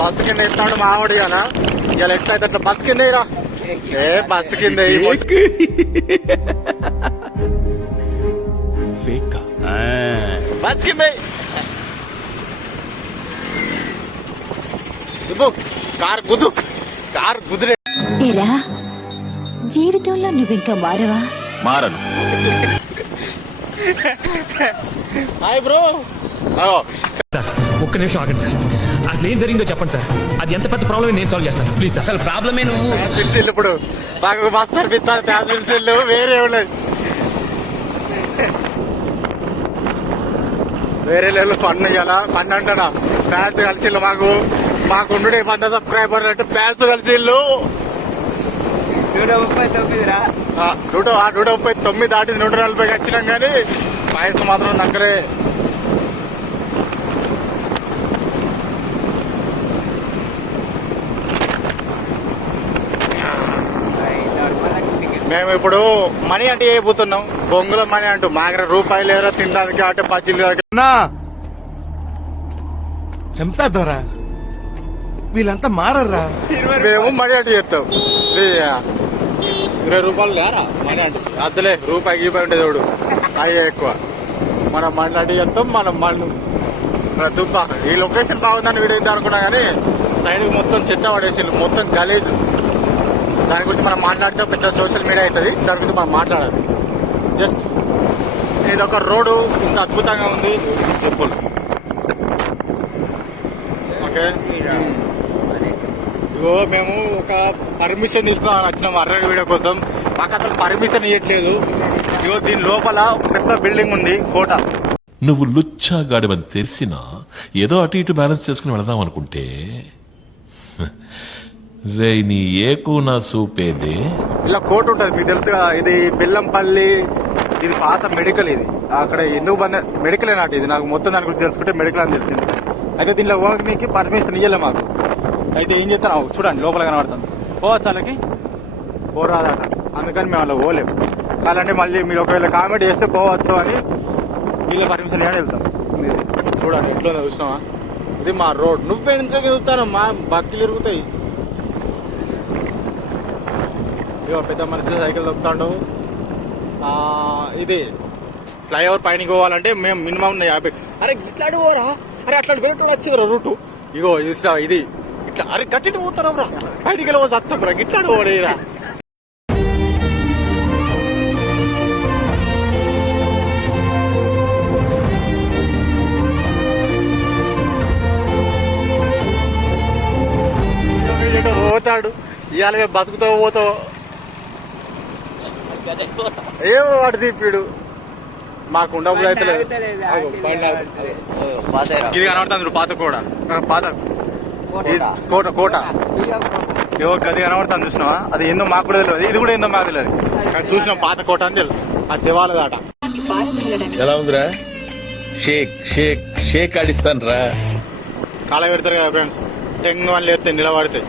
Bus కింద ఎత్తాడు మావాడు కదా ఇలా ఎట్లయితే అట్లా బస్సు కింద రా ఏ బస్సు కింద బస్ కింద కార్ గుద్దురే జీవితంలో నువ్వింకా మారవా? మారను. Hi bro. సార్ ఒక్క నిమిషం ఆగండి సార్. అసలు ఏం జరిగిందో చెప్పండి సార్. అది ఎంత పెద్ద ప్రాబ్లమ్ నేను సాల్వ్ చేస్తాను ప్లీజ్ సార్. అసలు ప్రాబ్లమే నువ్వు. ఇప్పుడు మాకు బస్ సర్పిస్తాను ప్యాసింజర్లు వేరే ఉండదు వేరే లెవెల్ ఫండ్ ఇవ్వాలా ఫండ్ అంటాడా ఫ్యాన్స్ కలిసిళ్ళు మాకు 100 సబ్స్క్రైబర్ అంటే ఫ్యాన్స్ కలిసిళ్ళు 139 దాటింది 140 వచ్చినాం కానీ వయసు మాత్రం దగ్గరే. మేము ఇప్పుడు మనీ అంటే అయిపోతున్నాం బొంగుల మనీ అంటూ మా దగ్గర రూపాయలు లేరా తినడానికి అంటే పచ్చిలు చంపేద్దారా వీళ్ళంతా మారరా. మేము మనీ అంటే చెప్తాం 20 రూపాయలు లేరా మనీ అంటే అద్దలే రూపాయి గీపాయి ఉంటే చూడు అయ్యే ఎక్కువ మనం మనీ అంటే చెప్తాం. మనం మళ్ళీ దుబ్బ ఈ లొకేషన్ బాగుందని వీడియో అనుకున్నా కానీ సైడ్ మొత్తం చెత్త పడేసిండు మొత్తం గలీజు. దాని గురించి మనం మాట్లాడితే పెద్ద సోషల్ మీడియా అవుతుంది. దాని గురించి మనం మాట్లాడాలి. జస్ట్ ఇది ఒక రోడ్డు ఇంత అద్భుతంగా ఉంది టెంపుల్. ఓకే ఇగో మేము ఒక పర్మిషన్ తీసుకున్నాం వచ్చినాం అర్రడి వీడియో కోసం. మాకు అసలు పర్మిషన్ ఇవ్వట్లేదు. ఇగో దీని లోపల ఒక పెద్ద బిల్డింగ్ ఉంది కోట. నువ్వు లుచ్చాగాడివని తెలిసినా ఏదో అటు ఇటు బ్యాలెన్స్ చేసుకుని వెళదాం అనుకుంటే రే నీ ఏకు నా సూపేదే. ఇలా కోట ఉంటుంది మీకు తెలుసు కదా. ఇది బెల్లంపల్లి ఇది పాత మెడికల్. ఇది అక్కడ ఎందుకు బంద్ మెడికల్ నాటి ఇది నాకు మొత్తం దాని గురించి తెలుసుకుంటే మెడికల్ అని తెలిసింది. అయితే దీనిలో మీకు పర్మిషన్ ఇవ్వలే మాకు. అయితే ఏం చేస్తాను చూడండి లోపల కనబడుతుంది పోవచ్చు వాళ్ళకి పోరాదట. అందుకని మేము అలా పోలేము. కాదంటే మళ్ళీ మీరు ఒకవేళ కామెంట్ చేస్తే పోవచ్చు అని వీళ్ళ పర్మిషన్ ఇవ్వని వెళ్తాం. చూడండి ఎట్లుందో చూసినావా. ఇది మా రోడ్. నువ్వెంత ఎదుగుతాను మా బక్కలు ఇరుగుతాయి. ఇగో పెద్ద మనిషి సైకిల్ తొక్కుతాడు. ఇది ఫ్లైఓవర్ పైన పోవాలంటే మేము మినిమం 50. అరే ఇట్లాంటి పోరా అరే అట్లాంటి వేరే వచ్చింది రూటు. ఇగో ఇది ఇట్లా అరే గట్టి పోతారా రా బయటికి వెళ్ళి వస్తాం రా గిట్లాంటి పోడేరా. పోతాడు ఇవాళ మేము బతుకుతో పోతావు ఏమో వాడు తీపిడు మాకు ఉండబులు అయితే లేదు. ఇది కనబడుతుంది పాత పాత కోట ఏవో గది కనబడుతుంది చూసినావా. అది ఏందో మాకు కూడా తెలియదు. ఇది కూడా ఏందో మాకు తెలియదు కానీ చూసినాం పాత కోట అని తెలుసు. ఆ శివాల దాట ఎలా ఉందిరా షేక్ షేక్ షేక్ ఆడిస్తాను రా. కాల పెడతారు కదా ఫ్రెండ్స్ టెంగ్ అని లేస్తే నిలబడితే.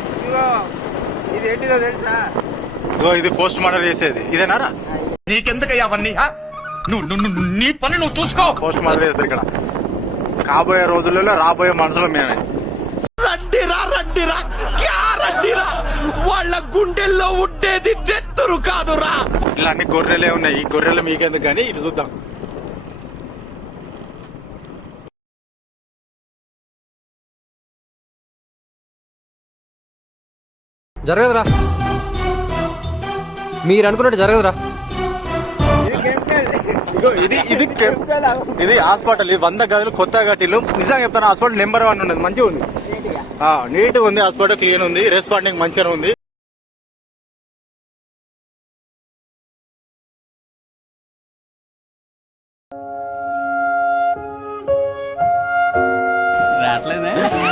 ఇది పోస్ట్ మార్టం చేసేది ఇదేనారా. నీకెందుకయ్యా అవన్నీ నీ పని నువ్వు చూసుకో. పోస్ట్ మార్టం చేస్తారు ఇక్కడ. కాబోయే రోజులలో రాబోయే మనుషులు మేమే. రడ్డిరా వాళ్ళ గుండెల్లో ఉండేది నెత్తురు కాదురా. ఇలా అన్ని గొర్రెలే ఉన్నాయి. ఈ గొర్రెలు మీకెందుకు కానీ ఇటు చూద్దాం. జరగదురా మీరు అనుకున్నట్టు జరగదురా. ఇది హాస్పిటల్. ఇది 100 గదులు కొత్త కట్టిల్లు. నిజంగా చెప్తాను హాస్పిటల్ నెంబర్ 1 ఉన్నది. మంచిగా ఉంది నీట్గా ఉంది హాస్పిటల్. క్లీన్ ఉంది. రెస్పాండింగ్ మంచిగా ఉంది. రావట్లేదా